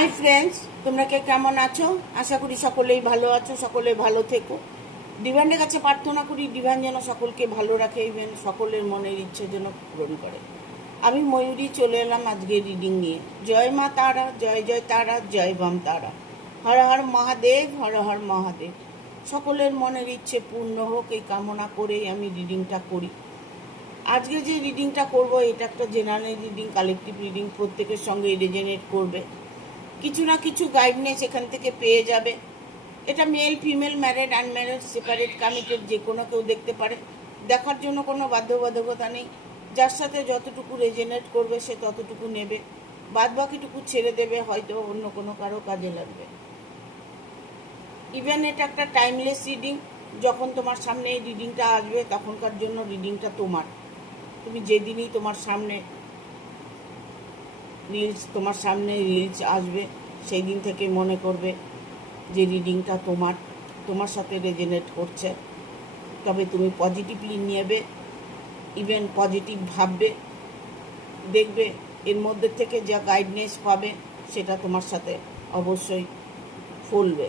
Hi friends, তোমরা কে কেমন আছো? আশা করি সকলেই ভালো আছো, সকলে ভালো থেকো। ডিভাইনের কাছে প্রার্থনা করি ডিভাইন যেন সকলকে ভালো রাখে, ইভেন সকলের মনের ইচ্ছে যেন পূরণ করে। আমি ময়ূরী চলে এলাম আজকে রিডিং নিয়ে। জয় মা তারা, জয় জয় তারা, জয় বাম তারা। হর হর মহাদেব, হর হর মহাদেব। সকলের মনের ইচ্ছে পূর্ণ হোক এই কামনা করেই আমি রিডিংটা করি। আজকে যে রিডিংটা করব এটা একটা জেনারেল রিডিং, কালেকটিভ রিডিং, প্রত্যেকের সঙ্গে রেজোনেট করবে। কিছু না কিছু গাইডনেস এখান থেকে পেয়ে যাবে। এটা male female, married unmarried, separate committed, যে কোনো কেউ দেখতে পারে। দেখার জন্য কোনো বাধ্যবাধকতা নেই। যার সাথে যতটুকু রেজোনেট করবে সে ততটুকু নেবে, বাদ বাকিটুকু ছেড়ে দেবে, হয়তো অন্য কোনো কারো কাজে লাগবে। ইভেন এটা একটা টাইমলেস রিডিং। যখন তোমার সামনে এই রিডিংটা আসবে তখনকার জন্য রিডিংটা তোমার। তুমি যেদিনই তোমার সামনে রিলস আসবে সেই দিন থেকে মনে করবে যে রিডিংটা তোমার সাথে রেজোনেট করছে। তবে তুমি পজিটিভলি নেবে, ইভেন পজিটিভ ভাববে, দেখবে এর মধ্যে থেকে যা গাইডনেস পাবে সেটা তোমার সাথে অবশ্যই ফলবে।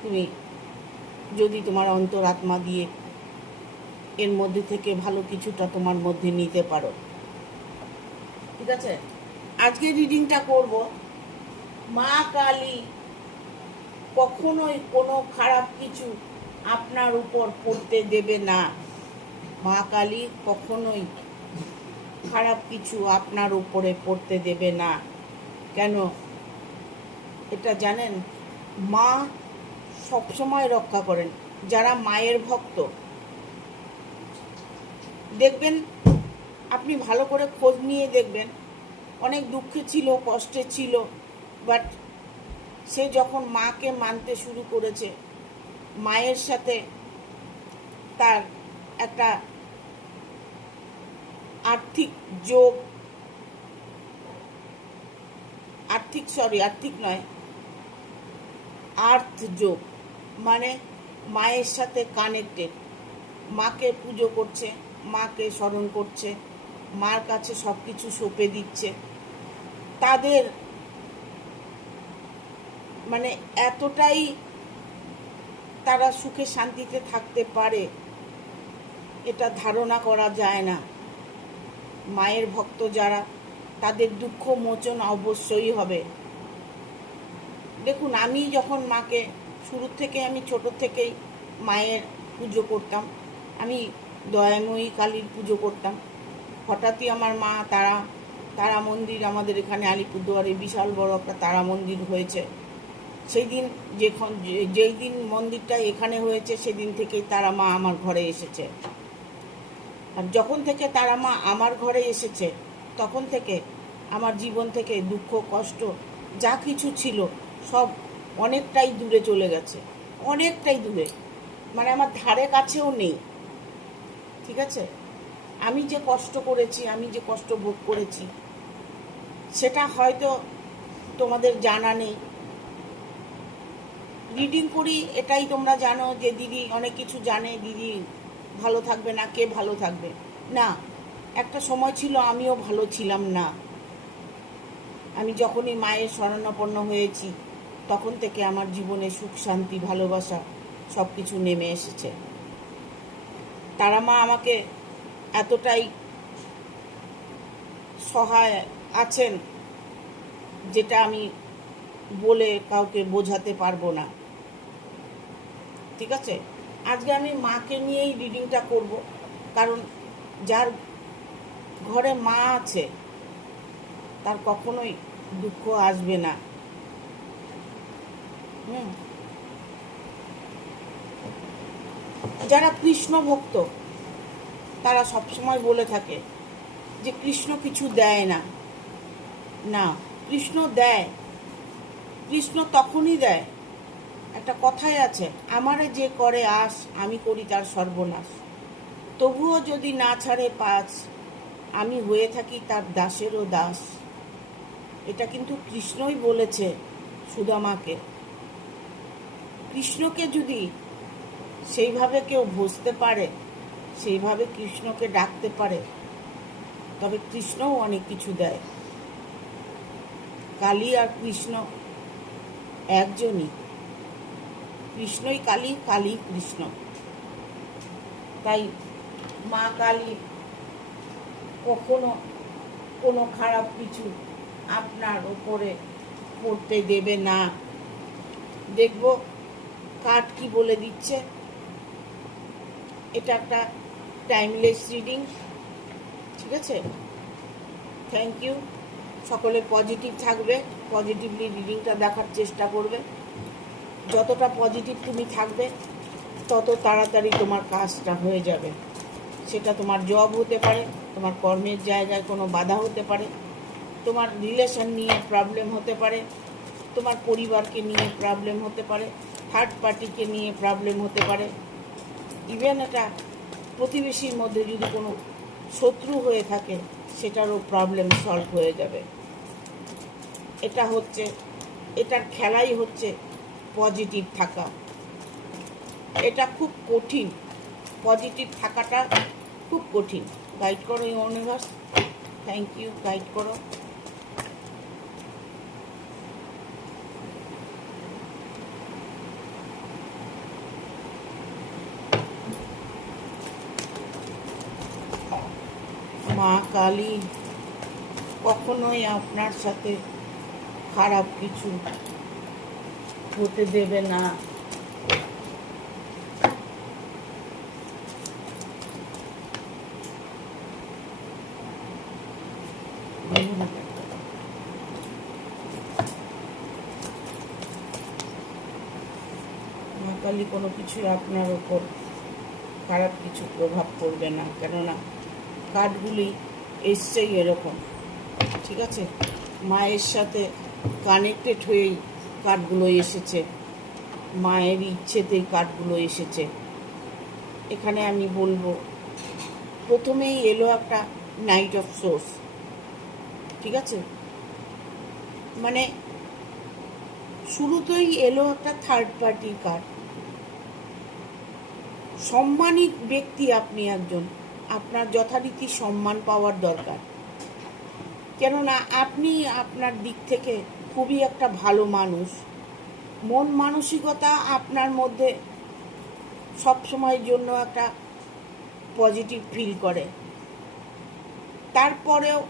তুমি যদি তোমার অন্তরাত্মা দিয়ে এর মধ্যে থেকে ভালো কিছুটা তোমার মধ্যে নিতে পারো। ঠিক আছে, আজকে রিডিংটা করব। মা কালী কখনোই কোনো খারাপ কিছু আপনার উপর পড়তে দেবে না। মা কালী কখনোই খারাপ কিছু আপনার উপরে পড়তে দেবে না। কেন এটা জানেন? মা সবসময় রক্ষা করেন। যারা মায়ের ভক্ত দেখবেন, আপনি ভালো করে খোঁজ নিয়ে দেখবেন, অনেক দুঃখে ছিল, কষ্টে ছিল, বাট সে যখন মাকে মানতে শুরু করেছে, মায়ের সাথে তার একটা আর্থিক যোগ, আর্থিক নয়, আর্থ যোগ, মানে মায়ের সাথে কানেক্টেড। মাকে পুজো করছে, মাকে স্মরণ করছে, মার কাছে সব কিছু সঁপে দিচ্ছে। তাদের মানে এতটাই তারা সুখে শান্তিতে থাকতে পারে, এটা ধারণা করা যায় না। মায়ের ভক্ত যারা, তাদের দুঃখ মোচন অবশ্যই হবে। দেখুন, আমি যখন মাকে শুরুর থেকে, আমি ছোট থেকেই মায়ের পুজো করতাম। আমি দয়াময়ী কালীর পুজো করতাম। হঠাৎই আমার মা তারা মন্দির, আমাদের এখানে আলিপুরদুয়ারে বিশাল বড় একটা তারা মন্দির হয়েছে। সেই দিন যেই দিন মন্দিরটা এখানে হয়েছে সেদিন থেকেই তারা মা আমার ঘরে এসেছে। আর যখন থেকে তারা মা আমার ঘরে এসেছে তখন থেকে আমার জীবন থেকে দুঃখ কষ্ট যা কিছু ছিল সব অনেকটাই দূরে চলে গেছে, অনেকটাই দূরে, মানে আমার ধারে কাছেও নেই। ঠিক আছে, আমি যে কষ্ট করেছি, আমি যে কষ্ট ভোগ করেছি সেটা হয়তো তোমাদের জানা নেই। রিডিং করি এটাই তোমরা জানো যে দিদি অনেক কিছু জানে, দিদি ভালো থাকবে না, কে ভালো থাকবে না। একটা সময় ছিল আমিও ভালো ছিলাম না। আমি যখনই মায়ের শরণাপন্ন হয়েছি তখন থেকে আমার জীবনে সুখ শান্তি ভালোবাসা সব কিছু নেমে এসেছে। তারা মা আমাকে এতটাই সহায় আছেন যেটা আমি বলে কাউকে বোঝাতে পারবো না। ঠিক আছে, আজকে আমি মাকে নিয়েই রিডিংটা করব, কারণ যার ঘরে মা আছে তার কখনোই দুঃখ আসবে না। যারা কৃষ্ণ ভক্ত তারা সবসময় বলে থাকে যে কৃষ্ণ কিছু দেয় না। না, কৃষ্ণ দেয়। কৃষ্ণ তখনই দেয়, একটা কথাই আছে, আমারে যে করে আস আমি করি তার সর্বনাশ। তবুও যদি না ছাড়ে পাছ, আমি হয়ে থাকি তার দাসেরও দাস। এটা কিন্তু কৃষ্ণই বলেছে সুদামাকে। কৃষ্ণকে যদি সেইভাবে কেউ বুঝতে পারে, সেইভাবে কৃষ্ণকে ডাকতে পারে, তবে কৃষ্ণও অনেক কিছু দেয়। কালী আর কৃষ্ণ একজনই। কৃষ্ণই কালী, কালী কৃষ্ণ। তাই মা কালী কখনো কোনো খারাপ কিছু আপনার ওপরে করতে দেবে না। দেখব কার্ড কি বলে দিচ্ছে। এটা একটা টাইমলেস রিডিং, ঠিক আছে? Thank you. সকলে পজিটিভ থাকবে, পজিটিভলি রিডিংটা দেখার চেষ্টা করবে। যতটা পজিটিভ তুমি থাকবে তত তাড়াতাড়ি তোমার কাজটা হয়ে যাবে। সেটা তোমার জব হতে পারে, তোমার কর্মের জায়গায় কোনো বাধা হতে পারে, তোমার রিলেশন নিয়ে প্রবলেম হতে পারে, তোমার পরিবারকে নিয়ে প্রবলেম হতে পারে, থার্ড পার্টিকে নিয়ে প্রবলেম হতে পারে, ইভেন এটা প্রতিবেশীর মধ্যে যদি কোনো শত্রু হয়ে থাকে সেটারও প্রবলেম সলভ হয়ে যাবে। এটা হচ্ছে, এটার খেলাই হচ্ছে পজিটিভ থাকা। এটা খুব কঠিন, পজিটিভ থাকাটা খুব কঠিন। গাইড করো ইউনিভার্স, থ্যাংক ইউ, গাইড করো। মা কালী কখনোই আপনার সাথে খারাপ কিছু হতে দেবে না। মা কালী কোনো কিছুই আপনার ওপর খারাপ কিছু প্রভাব পড়বে না, কেননা কার্ডগুলি এসছেই এরকম, ঠিক আছে? মায়ের সাথে কানেক্টেড হয়েই কার্ডগুলো এসেছে, মায়ের ইচ্ছেতেই কার্ডগুলো এসেছে। এখানে আমি বলবো, প্রথমেই এলো একটা নাইট অফ সোর্স, ঠিক আছে? মানে শুরুতেই এলো একটা থার্ড পার্টির কার্ড। সম্মানিত ব্যক্তি আপনি একজন, আপনার যথারীতি সম্মান পাওয়ার দরকার, কেননা আপনি আপনার দিক থেকে খুবই একটা ভালো মানুষ। মন মানসিকতা আপনার মধ্যে সবসময়ের জন্য একটা পজিটিভ ফিল করে। তারপরেও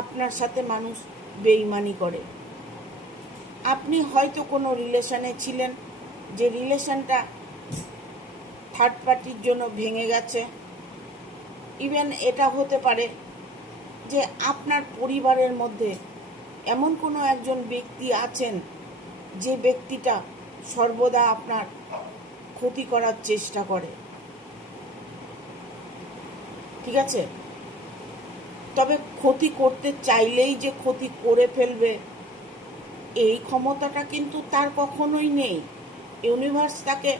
আপনার সাথে মানুষ বেইমানি করে। আপনি হয়তো কোনো রিলেশনে ছিলেন, যে রিলেশনটা থার্ড পার্টির জন্য ভেঙে গেছে। ইভেন এটা হতে পারে যে আপনার পরিবারের মধ্যে এমন কোনো একজন ব্যক্তি আছেন যে ব্যক্তিটা সর্বদা আপনার ক্ষতি করার চেষ্টা করে, ঠিক আছে? তবে ক্ষতি করতে চাইলেই যে ক্ষতি করে ফেলবে এই ক্ষমতাটা কিন্তু তার কখনোই নেই। ইউনিভার্স তাকে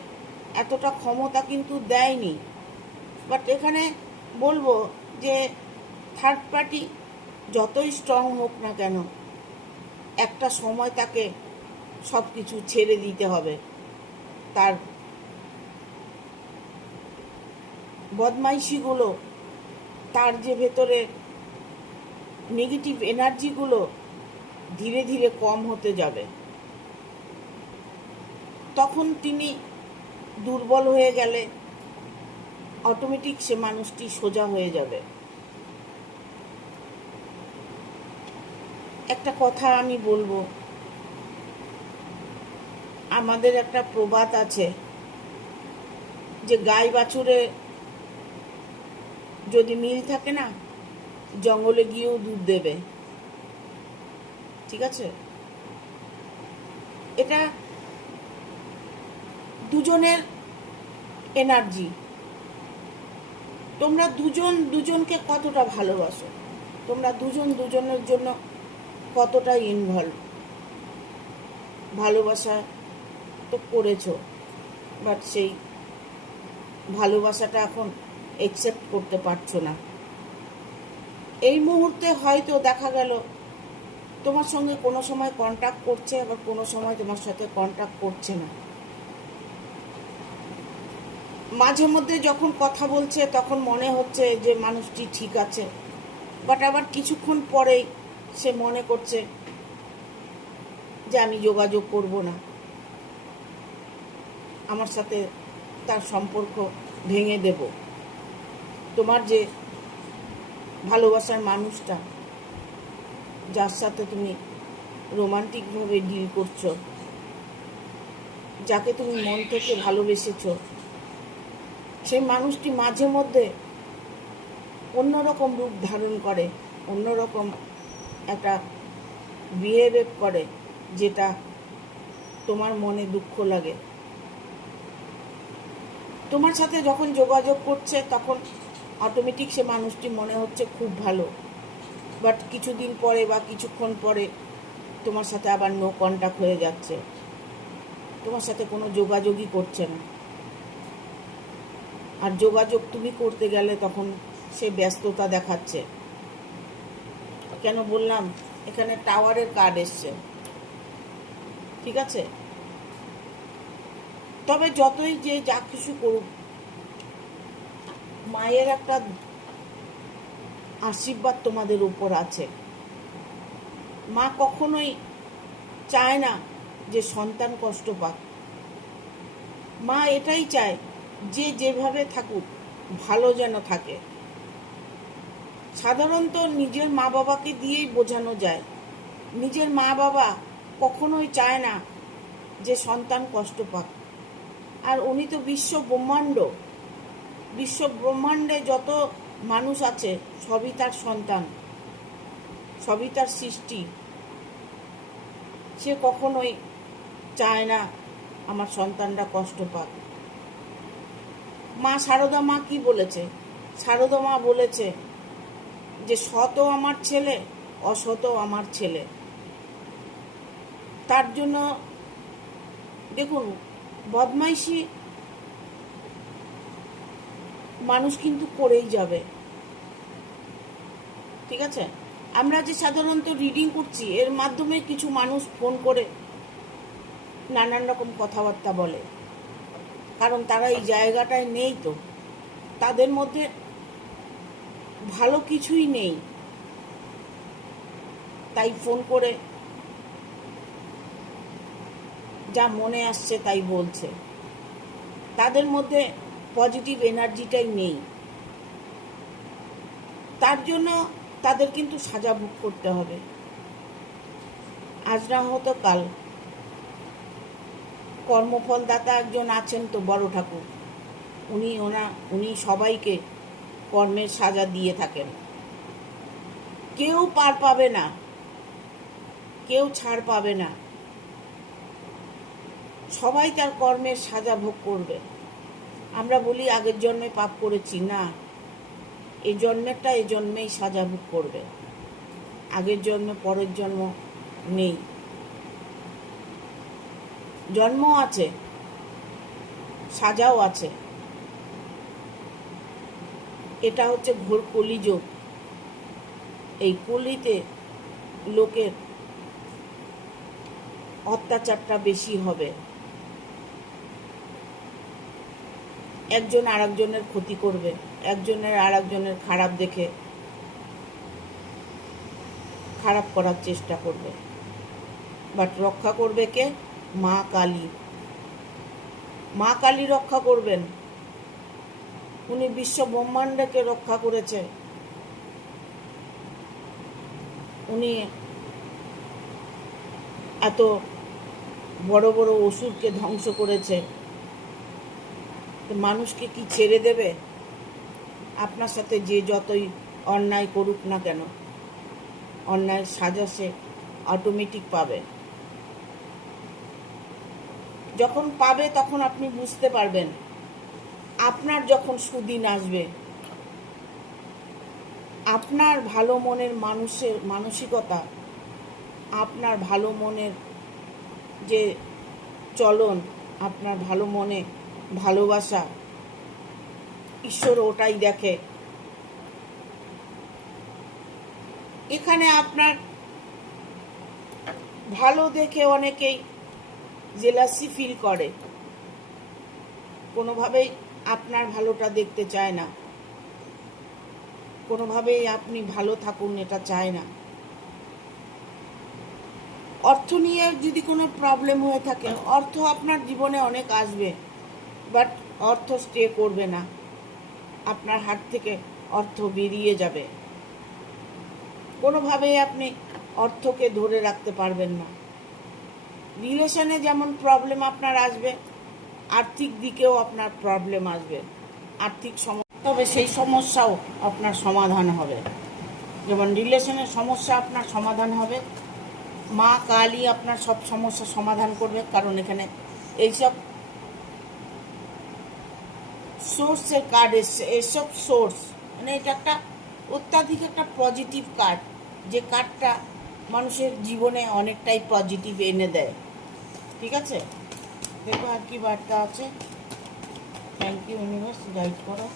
এতটা ক্ষমতা কিন্তু দেয়নি। বাট এখানে বলবো যে থার্ড পার্টি যতই স্ট্রং হোক না কেন, একটা সময় তাকে সব কিছু ছেড়ে দিতে হবে। তার বদমাইশিগুলো, তার যে ভেতরে নেগেটিভ এনার্জিগুলো ধীরে ধীরে কম হতে যাবে। তখন তিনি দুর্বল হয়ে গেলে অটোমেটিক সে মানুষটি সোজা হয়ে যাবে। একটা কথা আমি বলবো, আমাদের একটা প্রবাদ আছে যে গাই বাছুরে যদি মিল থাকে না, জঙ্গলে গিয়েও দুধ দেবে, ঠিক আছে? এটা দুজনের এনার্জি। তোমরা দুজন দুজনকে কতটা ভালোবাসো, তোমরা দুজন দুজনের জন্য কতটা ইনভলভ। ভালোবাসা তো করেছো, বাট সেই ভালোবাসাটা এখন অ্যাকসেপ্ট করতে পারছো না। এই মুহূর্তে হয়তো দেখা গেল তোমার সঙ্গে কোনো সময় কন্ট্যাক্ট করছে, আবার কোনো সময় তোমার সাথে কন্ট্যাক্ট করছে না। মাঝে মধ্যে যখন কথা বলছে তখন মনে হচ্ছে যে মানুষটি ঠিক আছে, বাট আবার কিছুক্ষণ পরেই সে মনে করছে যে আমি যোগাযোগ করব না, আমার সাথে তার সম্পর্ক ভেঙে দেব। তোমার যে ভালোবাসার মানুষটা, যার সাথে তুমি রোমান্টিকভাবে ডিল করছো, যাকে তুমি মন থেকে ভালোবেসেছো, সেই মানুষটি মাঝে মধ্যে অন্যরকম রূপ ধারণ করে, অন্যরকম একটা বিহেভিয়ার করে, যেটা তোমার মনে দুঃখ লাগে। তোমার সাথে যখন যোগাযোগ করছে তখন অটোমেটিক সে মানুষটি মনে হচ্ছে খুব ভালো, বাট কিছুদিন পরে বা কিছুক্ষণ পরে তোমার সাথে আবার নো কন্ট্যাক্ট হয়ে যাচ্ছে, তোমার সাথে কোনো যোগাযোগই করছে না। আর যোগাযোগ তুমি করতে গেলে তখন সে ব্যস্ততা দেখাচ্ছে। কেন বললাম, এখানে টাওয়ারের কার্ড এসছে, ঠিক আছে? তবে যতই যে যা কিছু করুক, মায়ের একটা আশীর্বাদ তোমাদের উপর আছে। মা কখনোই চায় না যে সন্তান কষ্ট পাক। মা এটাই চায় যে যেভাবে থাকুক ভালো যেন থাকে। সাধারণত নিজের মা বাবাকে দিয়েই বোঝানো যায়। নিজের মা বাবা কখনোই চায় না যে সন্তান কষ্ট পাক। আর উনি তো বিশ্ব ব্রহ্মাণ্ডে যত মানুষ আছে সবই তার সন্তান, সবই তার সৃষ্টি। সে কখনোই চায় না আমার সন্তানরা কষ্ট পাক। মা সারদা মা কি বলেছে? সারদা মা বলেছে যে সতও আমার ছেলে, অসতও আমার ছেলে। তার জন্য দেখুন, বদমাইশি মানুষ কিন্তু করেই যাবে, ঠিক আছে? আমরা যে সাধারণত রিডিং করছি, এর মাধ্যমে কিছু মানুষ ফোন করে নানান রকম কথাবার্তা বলে, কারণ তারা এই জায়গাটায় নেই, তো তাদের মধ্যে ভালো কিছুই নেই, তাই ফোন করে যা মনে আসছে তাই বলছে। তাদের মধ্যে পজিটিভ এনার্জিটাই নেই। তার জন্য তাদের কিন্তু সাজা ভোগ করতে হবে। আজ না হতো কাল কর্মফলদাতা একজন আছেন তো, বড় ঠাকুর, উনি সবাইকে কর্মের সাজা দিয়ে থাকেন। কেউ পার পাবে না, কেউ ছাড় পাবে না, সবাই তার কর্মের সাজা ভোগ করবে। আমরা বলি আগের জন্মে পাপ করেছি, না, এই জন্মেরটা এই জন্মেই সাজা ভোগ করবে। আগের জন্মে পরের জন্ম নেই। জন্ম আছে, সাজাও আছে। এটা হচ্ছে ঘোর কলিযুগ। এই কলিতে লোকের অত্যাচারটা বেশি হবে। একজন আর একজনের ক্ষতি করবে, একজনের আর একজনের খারাপ দেখে খারাপ করার চেষ্টা করবে। বাট রক্ষা করবে কে? মা কালী। মা কালী রক্ষা করবেন। উনি বিশ্ব ব্রহ্মাণ্ডকে রক্ষা করেছে। উনি এত বড় বড় অসুরকে ধ্বংস করেছে, মানুষকে কি ছেড়ে দেবে? আপনার সাথে যে যতই অন্যায় করুক না কেন, অন্যায়ের সাজা সে অটোমেটিক পাবে। যখন পাবে তখন আপনি বুঝতে পারবেন। আপনার যখন সুদিন আসবে, আপনার ভালো মনের মানুষের মানসিকতা, আপনার ভালো মনের যে চলন, আপনার ভালো মনে ভালোবাসা, ঈশ্বর ওটাই দেখে। এখানে আপনার ভালো দেখে অনেকেই জেলাসি ফিল করে, কোনোভাবেই আপনার ভালোটা দেখতে চায় না, কোনোভাবেই আপনি ভালো থাকুন এটা চায় না। অর্থ নিয়ে যদি কোনো প্রবলেম হয়ে থাকে, অর্থ আপনার জীবনে অনেক আসবে, বাট অর্থ স্টে করবে না, আপনার হাত থেকে অর্থ বেরিয়ে যাবে। কোনোভাবেই আপনি অর্থকে ধরে রাখতে পারবেন না। রিলেশনে যেমন প্রবলেম আপনার আসবে, আর্থিক দিকেও আপনার প্রবলেম আসবে, আর্থিক সমস্যা, তবে সেই সমস্যাও আপনার সমাধান হবে। যেমন রিলেশনের সমস্যা আপনার সমাধান হবে, মা কালী আপনার সব সমস্যা সমাধান করবে, কারণ এখানে এইসব সোর্সের কার্ড এসছে। এইসব সোর্স মানে এটা একটা অত্যাধিক একটা পজিটিভ কার্ড, যে কার্ডটা মানুষের জীবনে অনেকটাই পজিটিভ এনে দেয়। ঠিক আছে, দেখো আর কি বার্তা আছে। থ্যাংক ইউ ইউনিভার্স, গাইড করো।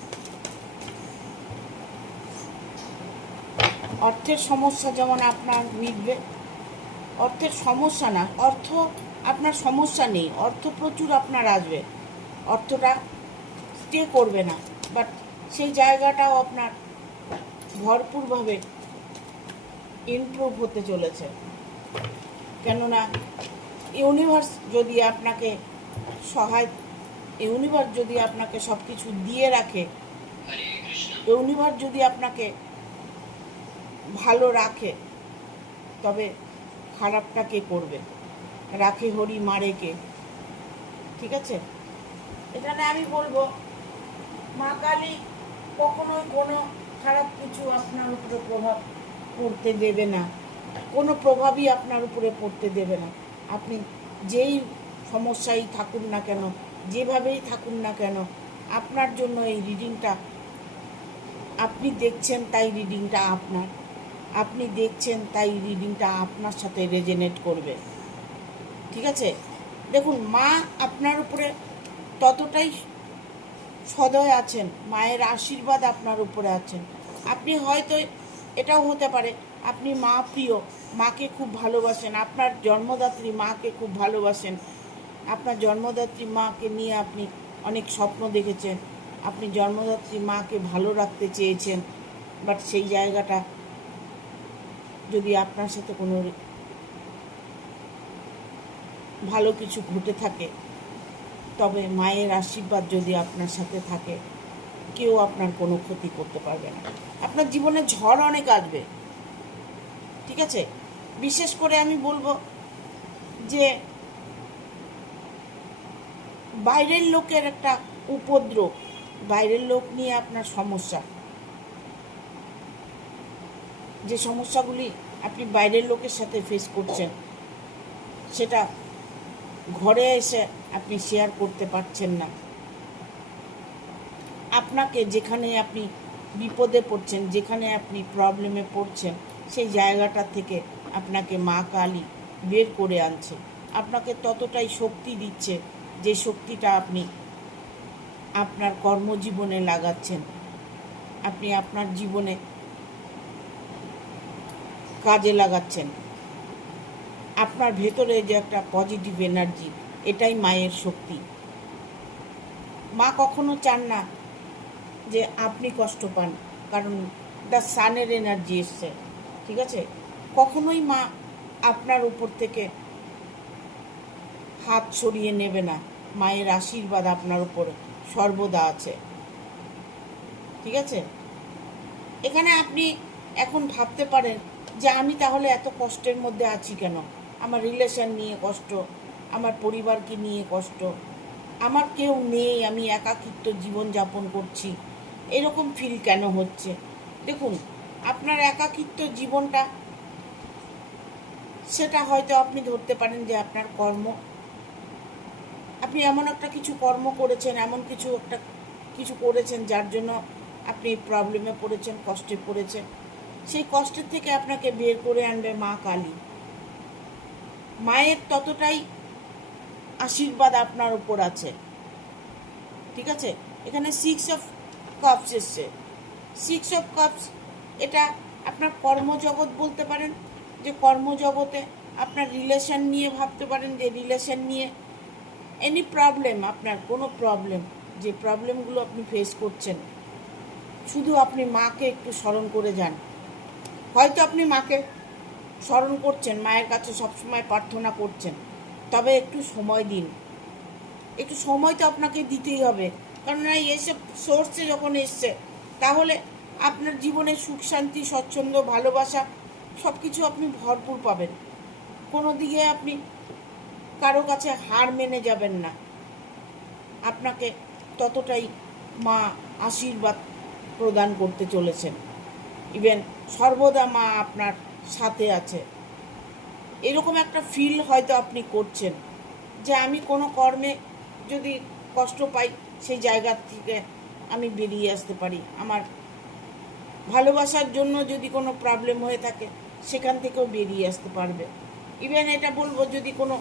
অর্থের সমস্যা যেমন আপনার মিটবে, অর্থের সমস্যা না, অর্থ আপনার সমস্যা নেই, অর্থ প্রচুর আপনার আসবে, অর্থটা স্টে করবে না, বাট সেই জায়গাটাও আপনার ভরপুরভাবে ইমপ্রুভ হতে চলেছে। কেননা ইউনিভার্স যদি আপনাকে ইউনিভার্স যদি আপনাকে সব কিছু দিয়ে রাখে, ইউনিভার্স যদি আপনাকে ভালো রাখে, তবে খারাপটা কে করবে? রাখে হরি মারে কে? ঠিক আছে, এখানে আমি বলবো মা কালী কখনোই কোনো খারাপ কিছু আপনার উপরে প্রভাব পড়তে দেবে না, কোনো প্রভাবই আপনার উপরে পড়তে দেবে না। আপনি যেই সমস্যায় থাকুন না কেন, যেভাবেই থাকুন না কেন, আপনার জন্য এই রিডিংটা, আপনি দেখছেন তাই রিডিংটা আপনার, আপনি দেখছেন তাই রিডিংটা আপনার সাথে রেজোনেট করবে। ঠিক আছে, দেখুন মা আপনার উপরে ততটাই সদয় আছেন, মায়ের আশীর্বাদ আপনার উপরে আছেন। আপনি হয়তো এটাও হতে পারে আপনি মা প্রিয়, মাকে খুব ভালোবাসেন, আপনার জন্মদাত্রী মাকে খুব ভালোবাসেন, আপনার জন্মদাত্রী মাকে নিয়ে আপনি অনেক স্বপ্ন দেখেছেন, আপনি জন্মদাত্রী মাকে ভালো রাখতে চেয়েছেন, বাট সেই জায়গাটা যদি আপনার সাথে কোনো ভালো কিছু ঘটে থাকে, তবে মায়ের আশীর্বাদ যদি আপনার সাথে থাকে, কেউ আপনার কোনো ক্ষতি করতে পারবে না। আপনার জীবনে ঝড় অনেক আসবে। ঠিক আছে, বিশেষ করে আমি বলবো যে বাইরের লোকের একটা উপদ্রব, বাইরের লোক নিয়ে আপনার সমস্যা, যে সমস্যাগুলি আপনি বাইরের লোকের সাথে ফেস করছেন, সেটা ঘরে এসে আপনি শেয়ার করতে পারছেন না। আপনাকে যেখানে আপনি বিপদে পড়ছেন, যেখানে আপনি প্রবলেমে পড়ছেন, সেই জায়গাটা থেকে আপনাকে মা কালী বের করে আনছে, আপনাকে ততটাই শক্তি দিচ্ছে যে শক্তিটা আপনি আপনার কর্মজীবনে লাগাচ্ছেন, আপনি আপনার জীবনে কাজে লাগাচ্ছেন। আপনার ভেতরে যে একটা পজিটিভ এনার্জি, এটাই মায়ের শক্তি। মা কখনো চান না যে আপনি কষ্ট পান, কারণ দ্য সানের এনার্জি এসছে। ঠিক আছে, কখনোই মা আপনার উপর থেকে হাত সরিয়ে নেবে না, মায়ের আশীর্বাদ আপনার উপর সর্বদা আছে। ঠিক আছে, এখানে আপনি এখন ভাবতে পারেন যে আমি তাহলে এত কষ্টের মধ্যে আছি কেন, আমার রিলেশন নিয়ে কষ্ট, আমার পরিবারকে নিয়ে কষ্ট, আমার কেউ নেই, আমি একাকিত্ব জীবনযাপন করছি, এরকম ফিল কেন হচ্ছে? দেখুন, আপনার একাকিত্ব জীবনটা, সেটা হয়তো আপনি ধরতে পারেন যে আপনার কর্ম, আপনি এমন একটা কিছু কর্ম করেছেন, এমন কিছু করেছেন যার জন্য আপনি প্রবলেমে পড়েছেন, কষ্টে পড়েছেন। সেই কষ্টের থেকে আপনাকে বের করে আনবে মা কালী। মায়ের ততটাই আশীর্বাদ আপনার উপর আছে। ঠিক আছে, এখানে 6 অফ কাপস এসছে। 6 অফ কাপস এটা আপনার কর্মজগৎ বলতে পারেন, যে কর্মজগতে আপনার রিলেশন নিয়ে ভাবতে পারেন, যে রিলেশন নিয়ে এনি প্রবলেম, আপনার কোনো প্রবলেম, যে প্রবলেমগুলো আপনি ফেস করছেন, শুধু আপনি মাকে একটু স্মরণ করে যান। হয়তো আপনি মাকে স্মরণ করছেন, মায়ের কাছে সবসময় প্রার্থনা করছেন, তবে একটু সময় দিন। একটু সময় তো আপনাকে দিতেই হবে, কারণ এসব সোর্সে যখন এসছে, তাহলে আপনার জীবনে সুখ শান্তি স্বচ্ছন্দ ভালোবাসা সব কিছু আপনি ভরপুর পাবেন। কোনো দিকে আপনি কারো কাছে হার মেনে যাবেন না। আপনাকে ততটাই মা আশীর্বাদ প্রদান করতে চলেছেন। ইভেন সর্বদা মা আপনার সাথে আছে, এরকম একটা ফিল হয়তো আপনি করছেন যে আমি কোনো কর্মে যদি কষ্ট পাই, সেই জায়গা থেকে আমি বেরিয়ে আসতে পারি। আমার ভালোবাসার জন্য যদি কোনো প্রবলেম হয়ে থাকে, সেখান থেকেও বেরিয়ে আসতে পারবে। ইভেন এটা বলবো, যদি কোনো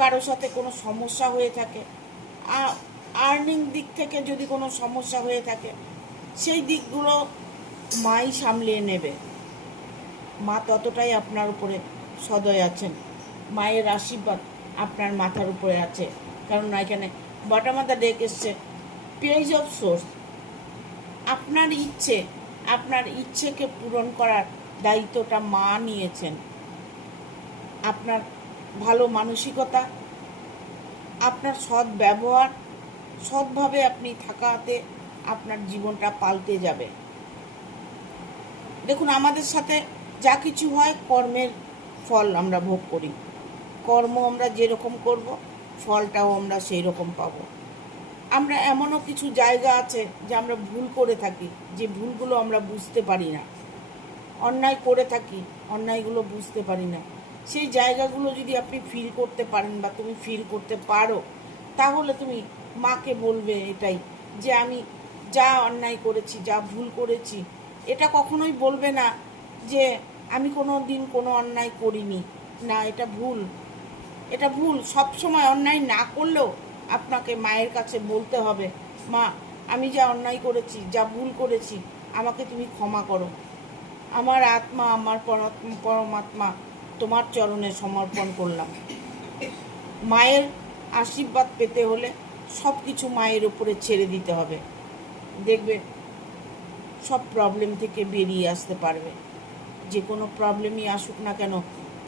কারোর সাথে কোনো সমস্যা হয়ে থাকে, আর্নিং দিক থেকে যদি কোনো সমস্যা হয়ে থাকে, সেই দিকগুলো মাই সামলিয়ে নেবে। মা ততটাই আপনার উপরে সদয় আছেন, মায়ের আশীর্বাদ আপনার মাথার উপরে আছে। কারণ এখানে বটম অফ দ্য ডেক এসছে পেজ অফ সোর্স। আপনার ইচ্ছেকে পূরণ করার দায়িত্বটা মা নিয়েছেন। আপনার ভালো মানসিকতা, আপনার সৎ ব্যবহার, সৎভাবে আপনি থাকাতে আপনার জীবনটা পাল্টে যাবে। দেখুন, আমাদের সাথে যা কিছু হয় কর্মের ফল আমরা ভোগ করি। কর্ম আমরা যেরকম করব, ফলটাও আমরা সেই রকম পাবো। আমরা এমনও কিছু জায়গা আছে যে আমরা ভুল করে থাকি, যে ভুলগুলো আমরা বুঝতে পারি না। অন্যায় করে থাকি, অন্যায়গুলো বুঝতে পারি না। সেই জায়গাগুলো যদি আপনি ফিল করতে পারেন বা তুমি ফিল করতে পারো, তাহলে তুমি মাকে বলবে এটাই, যে আমি যা অন্যায় করেছি, যা ভুল করেছি, এটা কখনোই বলবে না যে আমি কোনো দিন কোনো অন্যায় করিনি। না, এটা ভুল। এটা ভুল। সব সময় অন্যায় না করলেও আপনাকে মায়ের কাছে বলতে হবে, মা আমি যা অন্যায় করেছি, যা ভুল করেছি, আমাকে তুমি ক্ষমা করো। আমার আত্মা, আমার পরমাত্মা তোমার চরণে সমর্পণ করলাম। মায়ের আশীর্বাদ পেতে হলে সব কিছু মায়ের উপরে ছেড়ে দিতে হবে। দেখবে সব প্রবলেম থেকে বেরিয়ে আসতে পারবে। যে কোনো প্রবলেমই আসুক না কেন,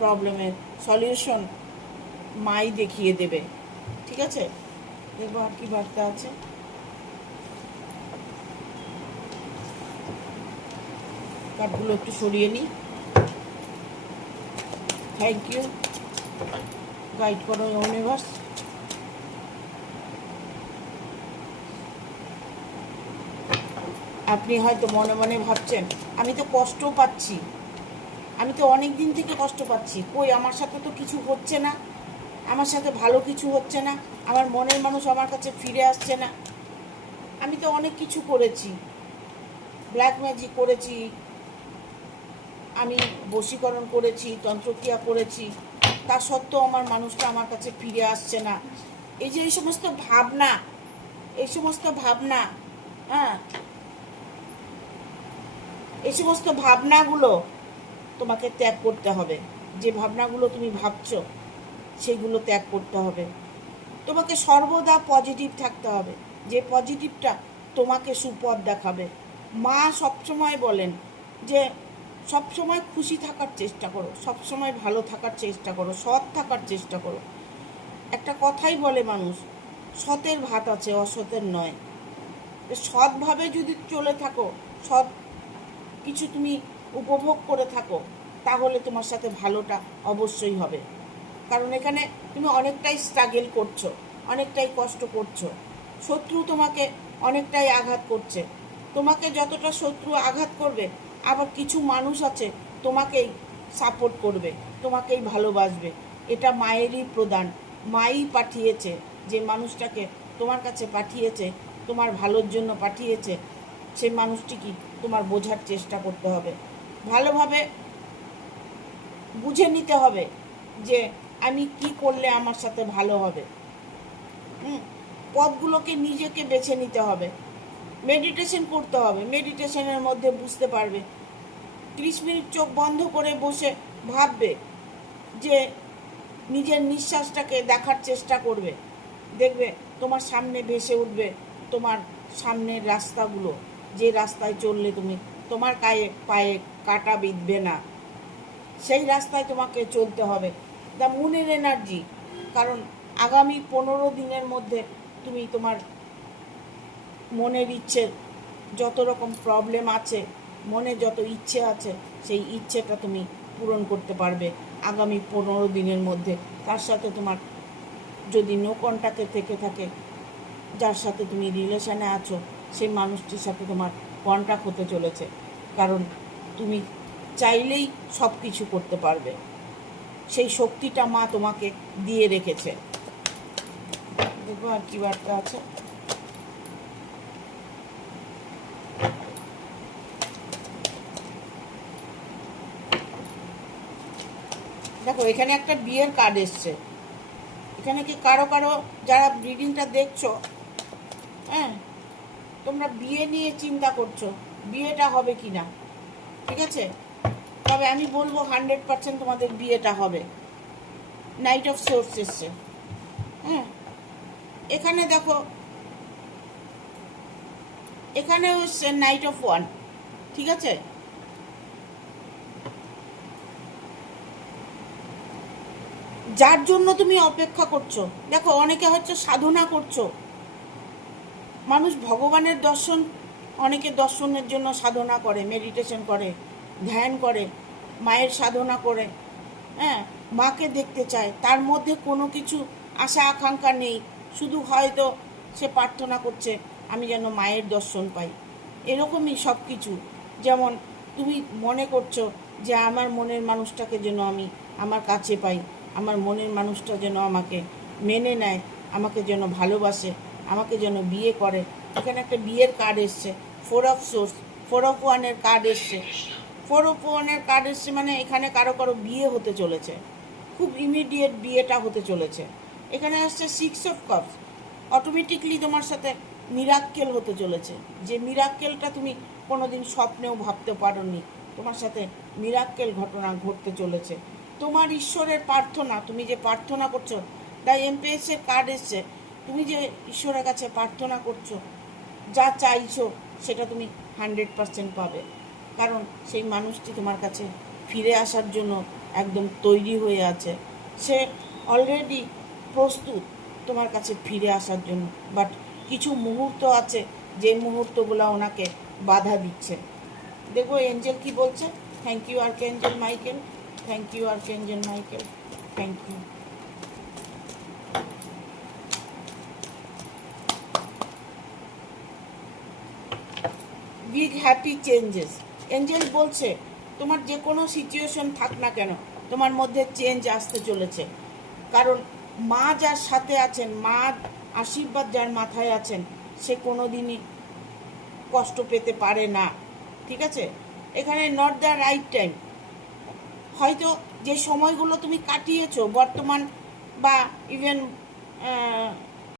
প্রবলেমের সলিউশন মাই দেখিয়ে দেবে। ঠিক আছে, দেখবো আর কি বার্তা আছে। কার্ডগুলো একটু সরিয়ে নিই। থ্যাংক ইউ, গাইড করো ইউনিভার্স। আপনি হয়তো মনে মনে ভাবছেন আমি তো কষ্ট পাচ্ছি, আমি তো অনেক দিন থেকে কষ্ট পাচ্ছি, কই আমার সাথে তো কিছু হচ্ছে না, আমার সাথে ভালো কিছু হচ্ছে না, আমার মনের মানুষ আমার কাছে ফিরে আসছে না। আমি তো অনেক কিছু করেছি, ব্ল্যাক ম্যাজিক করেছি, আমি বশীকরণ করেছি, তন্ত্রক্রিয়া করেছি, তা সত্ত্বেও আমার মানুষটা আমার কাছে ফিরে আসছে না। এই যে এই সমস্ত ভাবনা, হ্যাঁ, এই সমস্ত ভাবনাগুলো তোমাকে ত্যাগ করতে হবে। যে ভাবনাগুলো তুমি ভাবছো, সেগুলো ত্যাগ করতে হবে। তোমাকে সর্বদা পজিটিভ থাকতে হবে, যে পজিটিভটা তোমাকে সুপথ দেখাবে। মা সবসময় বলেন যে সবসময় খুশি থাকার চেষ্টা করো, সবসময় ভালো থাকার চেষ্টা করো, সৎ থাকার চেষ্টা করো। একটা কথাই বলে মানুষ, সতের ভাত আছে, অসতের নয়। সৎভাবে যদি চলে থাকো, সৎ কিছু তুমি উপভোগ করে থাকো, তাহলে তোমার সাথে ভালোটা অবশ্যই হবে। কারণ এখানে তুমি অনেকটাই স্ট্রাগল করছো, অনেকটাই কষ্ট করছো, শত্রু তোমাকে অনেকটাই আঘাত করছে। তোমাকে যতটা শত্রু আঘাত করবে, আবার কিছু মানুষ আছে তোমাকেই সাপোর্ট করবে, তোমাকেই ভালোবাসবে। এটা মায়েরই প্রদান। মাই পাঠিয়েছে, যে মানুষটাকে তোমার কাছে পাঠিয়েছে, তোমার ভালোর জন্য পাঠিয়েছে, সেই মানুষটি কি তোমার বোঝার চেষ্টা করতে হবে, ভালোভাবে বুঝে নিতে হবে যে আমি কি করলে আমার সাথে ভালো হবে। পথগুলোকে নিজেকে বেছে নিতে হবে, মেডিটেশন করতে হবে। মেডিটেশনের মধ্যে বুঝতে পারবে, 30 মিনিট চোখ বন্ধ করে বসে ভাববে, যে নিজের নিঃশ্বাসটাকে দেখার চেষ্টা করবে, দেখবে তোমার সামনে ভেসে উঠবে তোমার সামনের রাস্তাগুলো, যে রাস্তায় চললে তোমার পায়ে কাঁটা বিঁধবে না, সেই রাস্তায় তোমাকে চলতে হবে। দ্য মুনের এনার্জি, কারণ আগামী 15 দিনের মধ্যে তুমি তোমার মনের ইচ্ছে, যত রকম প্রবলেম আছে, মনে যত ইচ্ছে আছে, সেই ইচ্ছেটা তুমি পূরণ করতে পারবে আগামী 15 দিনের মধ্যে। তার সাথে তোমার যদি নো কন্ট্যাক্টে থেকে থাকে, যার সাথে তুমি রিলেশনে আছো, সেই মানুষটির সাথে তোমার কন্ট্যাক্ট হতে চলেছে, কারণ তুমি চাইলেই সব কিছু করতে পারবে। সেই শক্তিটা মা তোমাকে দিয়ে রেখেছে। দেখো আর কি বার্তা আছে। দেখো এখানে একটা বিয়ের কার্ড এসছে। এখানে কি কারো কারো যারা রিডিংটা দেখছো, হ্যাঁ, তোমরা বিয়ে নিয়ে চিন্তা করছো, বিয়েটা হবে কি না, ঠিক আছে? তবে আমি বলবো 100% তোমাদের বিয়েটা হবে। নাইট অফ সোর্স এসছে, হ্যাঁ। এখানে দেখো, এখানেও এসছে নাইট অফ ওয়ান, ঠিক আছে? যার জন্য তুমি অপেক্ষা করছো, দেখো অনেকে হচ্ছে সাধনা করছো। মানুষ ভগবানের দর্শন, অনেকে দর্শনের জন্য সাধনা করে, মেডিটেশন করে, ধ্যান করে, মায়ের সাধনা করে, হ্যাঁ, মাকে দেখতে চায়। তার মধ্যে কোনো কিছু আশা আকাঙ্ক্ষা নেই, শুধু হয়তো সে প্রার্থনা করছে আমি যেন মায়ের দর্শন পাই। এরকমই সব কিছু। যেমন তুমি মনে করছো যে আমার মনের মানুষটাকে যেন আমি আমার কাছে পাই, আমার মনের মানুষটা যেন আমাকে মেনে নেয়, আমাকে যেন ভালোবাসে, আমাকে যেন বিয়ে করে। এখানে একটা বিয়ের কার্ড এসছে, 4 অফ সোর্স, 4 অফ ওয়ানের কার্ড এসছে। 4 অফ ওয়ানের কার্ড এসছে মানে এখানে কারো কারো বিয়ে হতে চলেছে, খুব ইমিডিয়েট বিয়েটা হতে চলেছে। এখানে আসছে 6 অফ কাপস, অটোমেটিকলি তোমার সাথে মিরাক্কেল হতে চলেছে, যে মিরাক্কেলটা তুমি কোনোদিন স্বপ্নেও ভাবতে পারোনি, তোমার সাথে মিরাক্কেল ঘটনা ঘটতে চলেছে। তোমার ঈশ্বরের প্রার্থনা, তুমি যে প্রার্থনা করছো, দ্য এমপ্রেসের কার্ড এসছে, তুমি যে ঈশ্বরের কাছে প্রার্থনা করছো, যা চাইছো সেটা তুমি 100% পাবে, কারণ সেই মানুষটি তোমার কাছে ফিরে আসার জন্য একদম তৈরি হয়ে আছে। সে অলরেডি প্রস্তুত তোমার কাছে ফিরে আসার জন্য, বাট কিছু মুহূর্ত আছে যে মুহূর্তগুলো ওনাকে বাধা দিচ্ছে। দেখো এঞ্জেল কি বলছে। Thank you archangel Michael, thank you archangel Michael, thank you. Big happy changes, angel বলছে তোমার যে কোনো সিচুয়েশন থাক না কেন, তোমার মধ্যে চেঞ্জ আসতে চলেছে, কারণ মা যার সাথে আছেন, মা আশীর্বাদ যার মাথায় আছেন, সে কোনো দিনই কষ্ট পেতে পারে না, ঠিক আছে? এখানে নট দ্য রাইট টাইম, হয়তো যে সময়গুলো তুমি কাটিয়েছো বর্তমান বা ইভেন